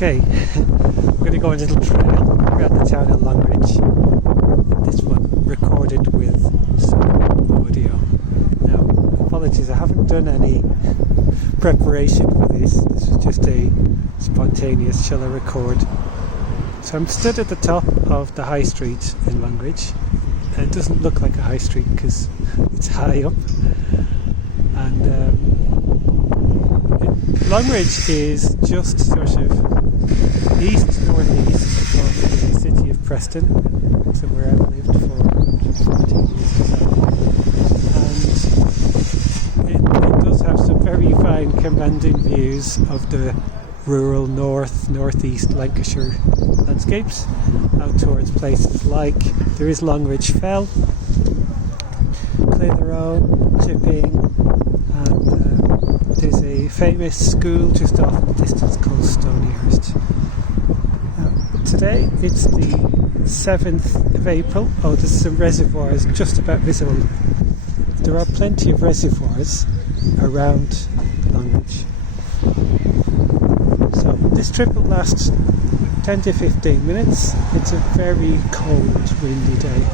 Okay, we're going to go on a little trail around the town of Longridge. This one recorded with some audio. Now, apologies, I haven't done any preparation for this. This was just a spontaneous shall I record. So I'm stood at the top of the high street in Longridge. It doesn't look like a high street because it's high up. And Longridge is just sort of east-northeast of the city of Preston, so where I've lived for 14 years or so. And it does have some very fine commanding views of the rural northeast Lancashire landscapes out towards places like there is Longridge Fell, Clitheroe, Chipping, and there's a famous school just off in the distance called Stonyhurst. Today it's the 7th of April. Oh, there's some reservoirs just about visible. There are plenty of reservoirs around Longridge. So this trip will last 10 to 15 minutes. It's a very cold, windy day.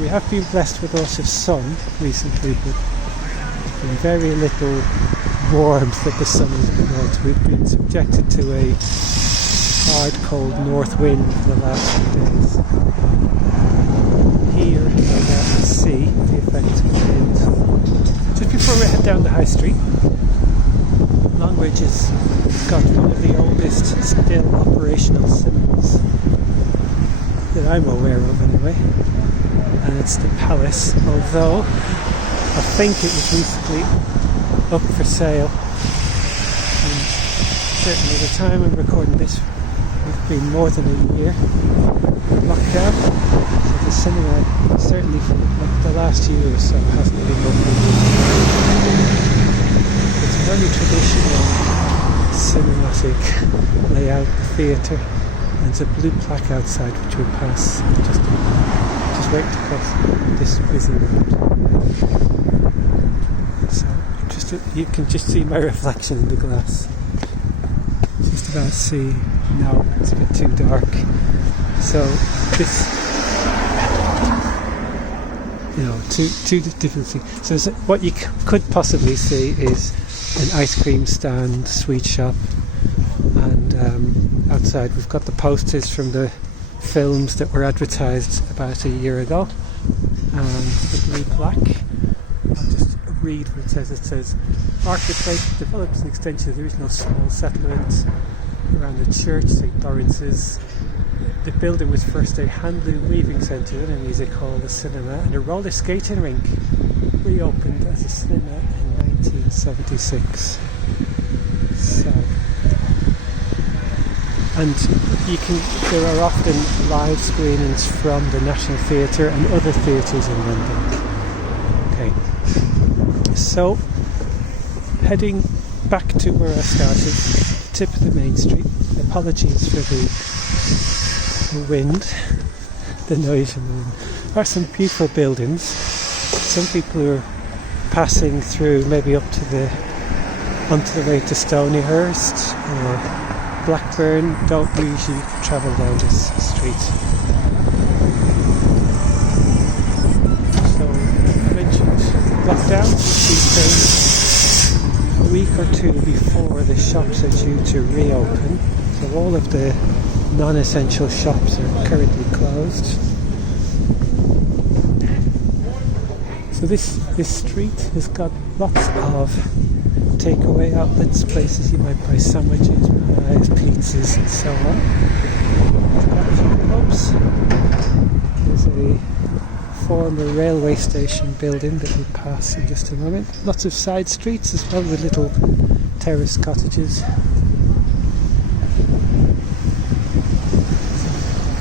We have been blessed with lots of sun recently, but been very little warmth that the sun has brought. We've been subjected to a hard, cold north wind for the last few days. Here, I can see the effect of the wind. Just before we head down the high street, Longridge has got one of the oldest still operational cinemas that I'm aware of anyway, and it's the Palace, although I think it was recently up for sale, and certainly at the time I'm recording this it's been more than a year lockdown, so the cinema certainly for like the last year or so hasn't been open. It's a very traditional cinematic layout theatre, and there's a blue plaque outside which we'll pass in just a moment. Just wait to cross this busy road. So you can just see my reflection in the glass. Just about see. No, it's a bit too dark. So this, two different things. So what you could possibly see is an ice cream stand, sweet shop, and outside we've got the posters from the films that were advertised about a year ago, and the blue plaque. I'll just read what it says. It says, Marketplace develops an extension of the original small settlement around the church, St. Lawrence's. The building was first a handloom weaving centre and a music hall, a cinema, and a roller skating rink. Reopened as a cinema in 1976. So, and there are often live screenings from the National Theatre and other theatres in London. Okay, so heading back to where I started. Tip of the main street. Apologies for the wind, the noise from the wind. There are some beautiful buildings. Some people who are passing through, maybe onto the way to Stonyhurst or Blackburn, don't usually travel down this street. So I mentioned lockdown these days. A week or two before the shops are due to reopen, so all of the non-essential shops are currently closed. So this street has got lots of takeaway outlets, places you might buy sandwiches, pies, pizzas and so on. There's got a few pubs. There's a former railway station building that we'll pass in just a moment. Lots of side streets as well with little terrace cottages.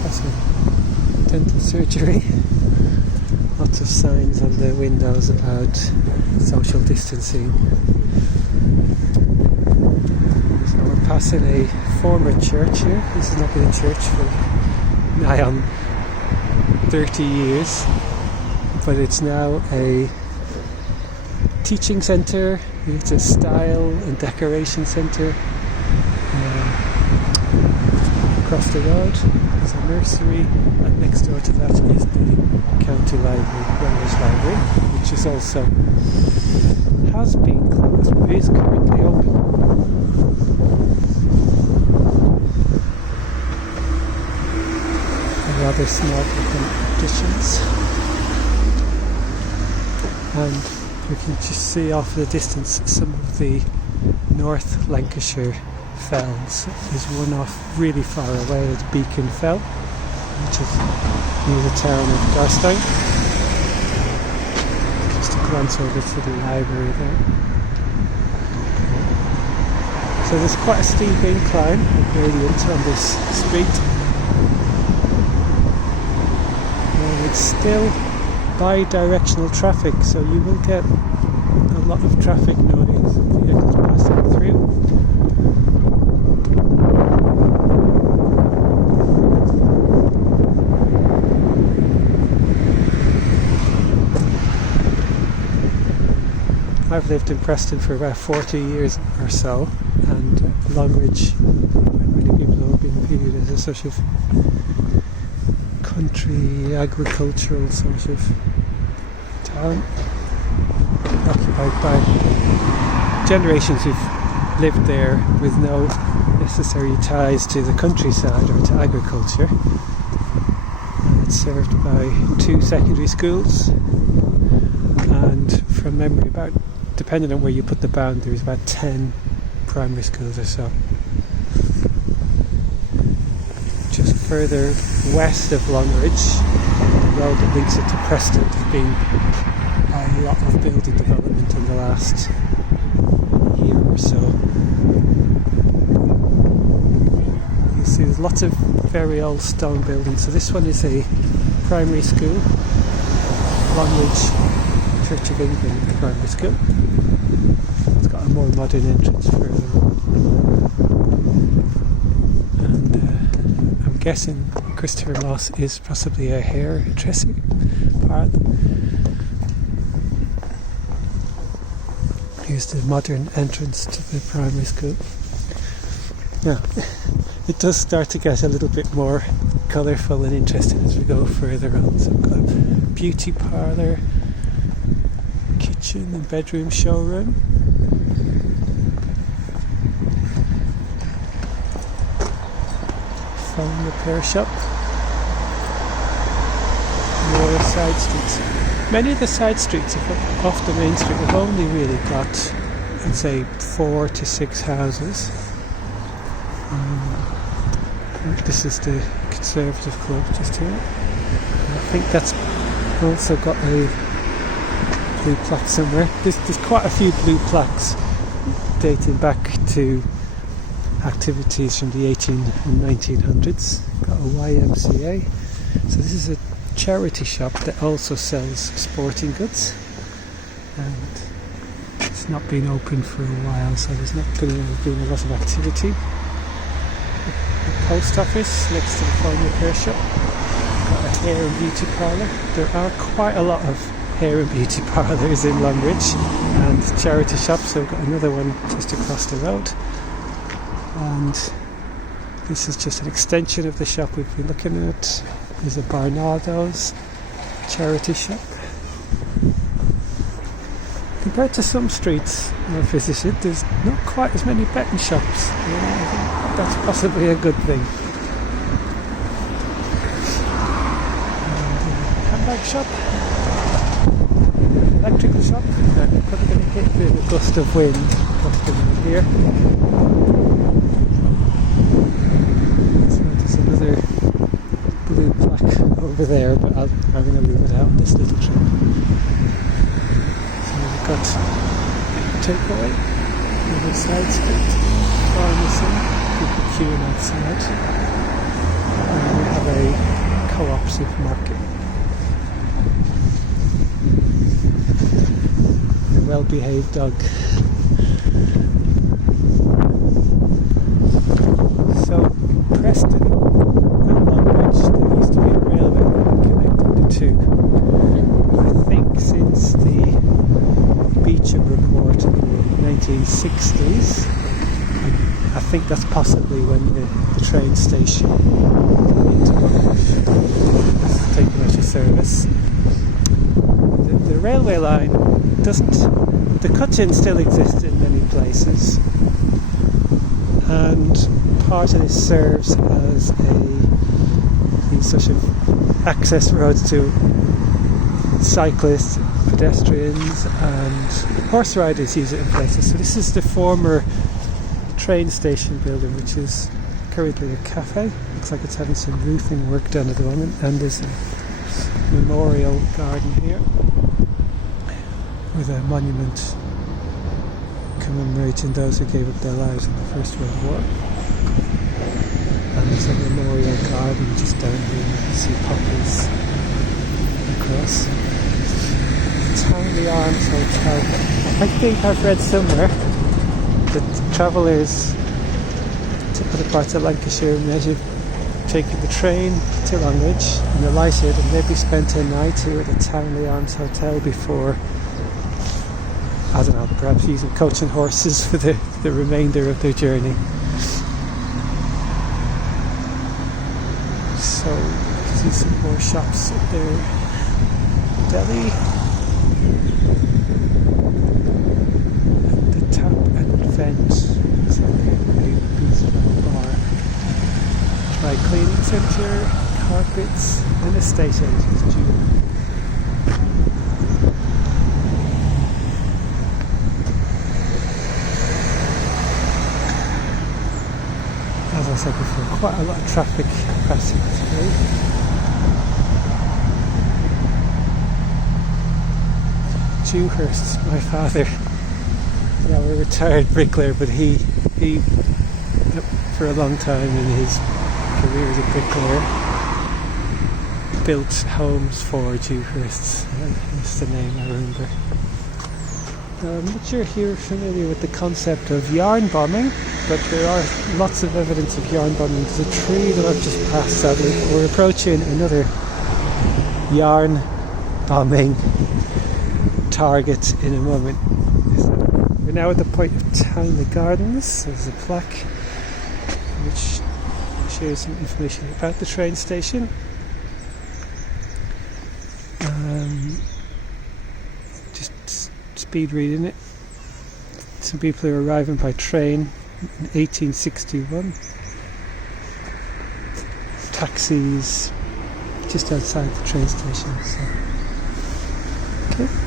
That's a dental surgery. Lots of signs on the windows about social distancing. So we're passing a former church here. This has not been a church for nigh on 30 years. But it's now a teaching centre, it's a style and decoration centre, across the road is a nursery, and next door to that is the county library, Longridge Library, which is also has been closed but is currently open. A rather small looking additions, and we can just see off in the distance some of the North Lancashire fells. There's one off really far away at Beacon Fell, which is near the town of Garstang. Just a glance over to the library there. So there's quite a steep incline and gradient on this street. And it's still bi-directional traffic, so you will get a lot of traffic noise, vehicles passing through. I've lived in Preston for about 40 years or so, and Longridge, many people have been viewed as a sort of country, agricultural sort of town, occupied by generations who've lived there with no necessary ties to the countryside or to agriculture. It's served by 2 secondary schools, and from memory, about, depending on where you put the boundaries, about 10 primary schools or so. Just further west of Longridge, the road that links it to Preston, there's been a lot of building development in the last year or so. You see there's lots of very old stone buildings. So this one is a primary school, Longridge Church of England primary school. It's got a more modern entrance further on. And I'm guessing Christopher Moss is possibly a hairdressing part. Here's the modern entrance to the primary school. Yeah, it does start to get a little bit more colourful and interesting as we go further on. So we've got a beauty parlour, kitchen and bedroom showroom. Phone repair shop. More side streets. Many of the side streets off the main street have only really got, I'd say, 4 to 6 houses. This is the Conservative Club just here. I think that's also got a blue plaque somewhere. There's quite a few blue plaques dating back to activities from the 18 and 1900s. Got a YMCA. So this is a charity shop that also sells sporting goods, and it's not been open for a while, so there's not going to have been a lot of activity. The post office next to the phone repair shop. Got a hair and beauty parlour. There are quite a lot of hair and beauty parlours in Longridge, and charity shops, so we've got another one just across the road. And this is just an extension of the shop we've been looking at. There's a Barnardo's charity shop. Compared to some streets I've visited, there's not quite as many betting shops. I think that's possibly a good thing. Handbag shop. Electrical shop. I'm probably going to hit a bit of a gust of wind coming here. So there's another blue plaque over there, but I'm going to leave it out on this little trip. So we've got takeaway on the side street, pharmacy, people queuing outside, and we have a co-op supermarket. A well-behaved dog. So Preston and Longridge, there used to be a railway line connecting the two. I think since the Beecham report in the 1960s, I think think that's possibly when the train station into Longridge is taken out of service. The railway line doesn't. The cut-in still exists in many places, and part of this serves as these sort of access roads to cyclists, pedestrians, and horse riders use it in places. So this is the former train station building, which is currently a cafe. Looks like it's having some roofing work done at the moment, and there's a memorial garden here with a monument commemorating those who gave up their lives in the First World War. And there's a memorial garden just down here. You can see poppies across. Townley Arms Hotel. I think I've read somewhere that travellers to other parts of Lancashire measure taking the train to Longridge and alighted, and maybe spent a night here at the Townley Arms Hotel before, I don't know, perhaps using coach and horses for the remainder of their journey. So, see some more shops up there. Deli. The tap and vent. So, a bistro bar. Dry cleaning centre, carpets, and estate agents. As I said before, quite a lot of traffic passing through. Dewhurst, my father, a retired bricklayer, but he for a long time in his career as a bricklayer built homes for Dewhursts. That's the name I remember. I'm not sure if you're familiar with the concept of yarn bombing, but there are lots of evidence of yarn bombing. There's a tree that I've just passed, sadly. We're approaching another yarn bombing target in a moment. We're now at the point of Townley Gardens. There's a plaque which shares some information about the train station. Just speed reading it. Some people are arriving by train in 1861. Taxis just outside the train station.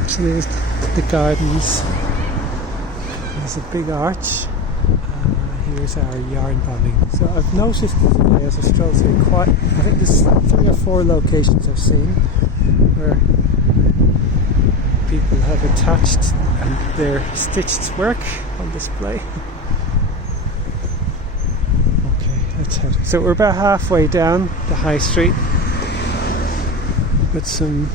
So there's the gardens. There's a big arch. Here's our yarn bombing. So I've noticed today as I stroll through I think there's 3 or 4 locations I've seen where people have attached and their stitched work on display. Okay, let's head. So we're about halfway down the high street with some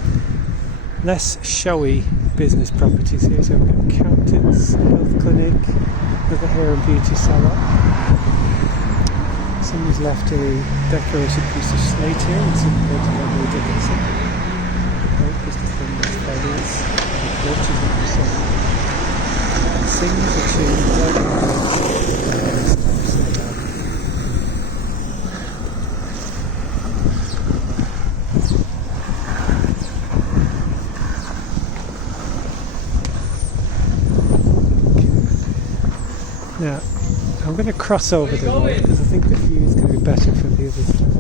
less showy business properties here. So we've got accountants, health clinic, with a hair and beauty salon. Somebody's left a decorated piece of slate here and some lovely decoration. Just the thing with feathers, the torches that you saw. Sings a Now, I'm going to cross over the road because I think the view is going to be better from the other side.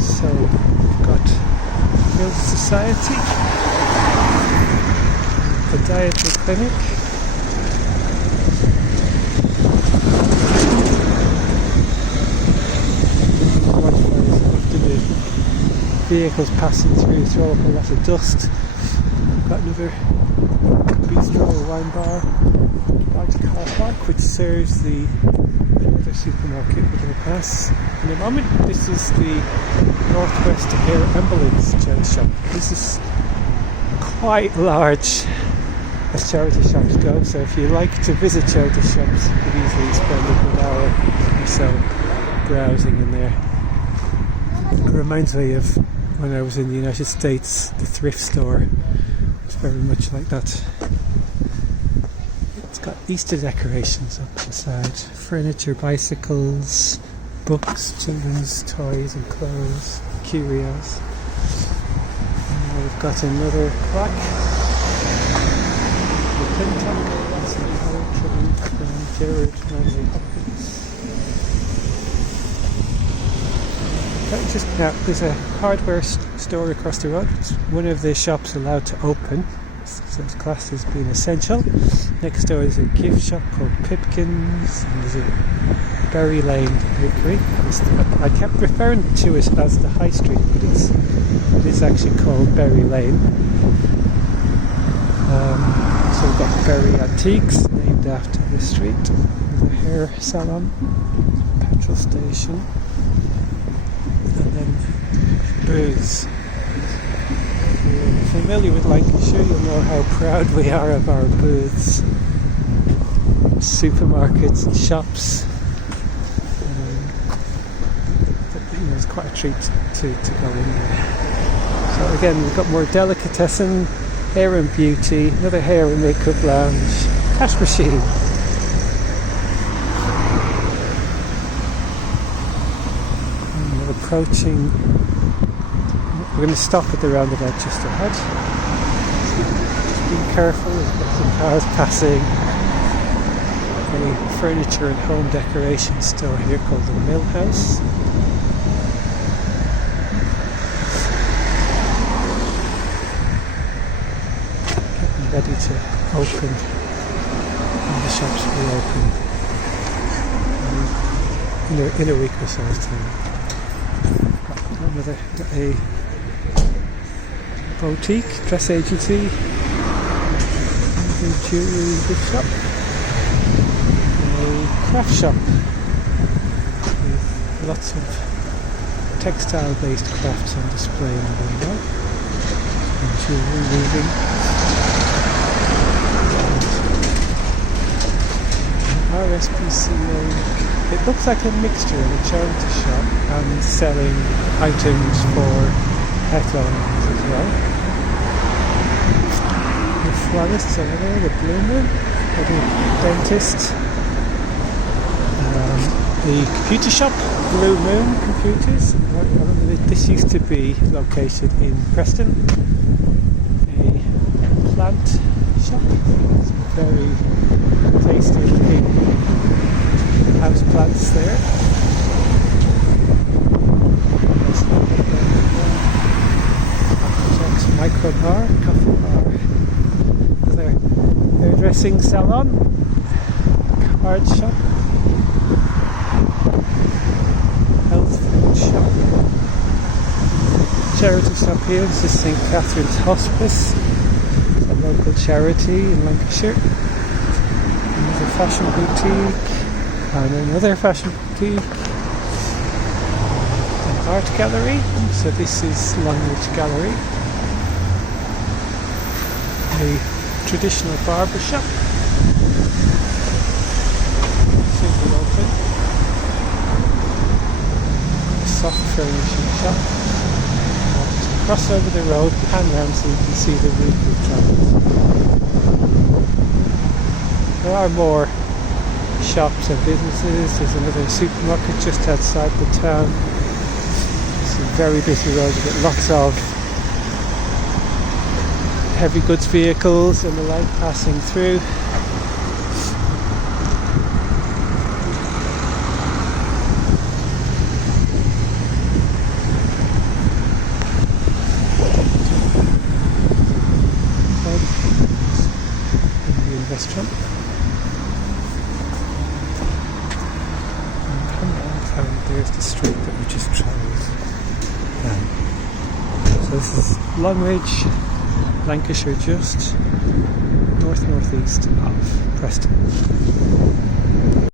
So, we've got Guild Society, Podiatry Clinic, vehicles passing through throw up a lot of dust. Got another bistro or wine bar, large car park which serves the other supermarket we're going to pass in a moment. This is the Northwest Air Ambulance charity shop. This is quite large as charity shops go, so if you like to visit charity shops you could easily spend a good hour or so browsing in there. It reminds me of when I was in the United States, the thrift store It's very much like that. It's got Easter decorations up inside, furniture, bicycles, books, children's toys and clothes, curios. And we've got another plaque. Gerard Manley Hopkins. Just now, there's a hardware store across the road. It's one of the shops allowed to open, so it's classed as being essential. Next door is a gift shop called Pipkin's, and there's a Berry Lane bakery. I kept referring to it as the High Street, but it is actually called Berry Lane. So we've got Berry Antiques, named after the street. There's a hair salon, petrol station, and then booths. If you're familiar with Lancashire, you'll know how proud we are of our booths. Supermarkets and shops. It's quite a treat to go in there. So again, we've got more delicatessen, hair and beauty, another hair and makeup lounge, cash machine. And we're approaching. We're going to stop at the roundabout just ahead. Just be careful, we've got some cars passing. A furniture and home decoration store here called the Mill House. Ready to open, and the shops will open in a week or so's time. Got a boutique, dress agency, a jewellery gift shop, a craft shop with lots of textile based crafts on display in the window, and jewellery weaving. RSPCA. It looks like a mixture of a charity shop and selling items for pet owners as well. The florist over there, the bloomer, the dentist, the computer shop, Blue Moon Computers. I remember this used to be located in Preston. A plant shop. It's very tasty looking house plants there. Jack's Micro Bar, Coffee Bar. Another hairdressing salon, card shop, health food shop, charity shop here. This is St Catherine's Hospice, a local charity in Lancashire. Another fashion boutique, and another fashion boutique, an art gallery. So this is Longridge Gallery, a traditional barber shop, soon to open, a soft furnishing shop. Just cross over the road, pan round so you can see the route we've travelled. There are more shops and businesses. There's another supermarket just outside the town. It's a very busy road. You get lots of heavy goods vehicles and the like passing through. Indian restaurant. There's the street that we just travelled down. So this is Longridge, Lancashire, just north-northeast of Preston.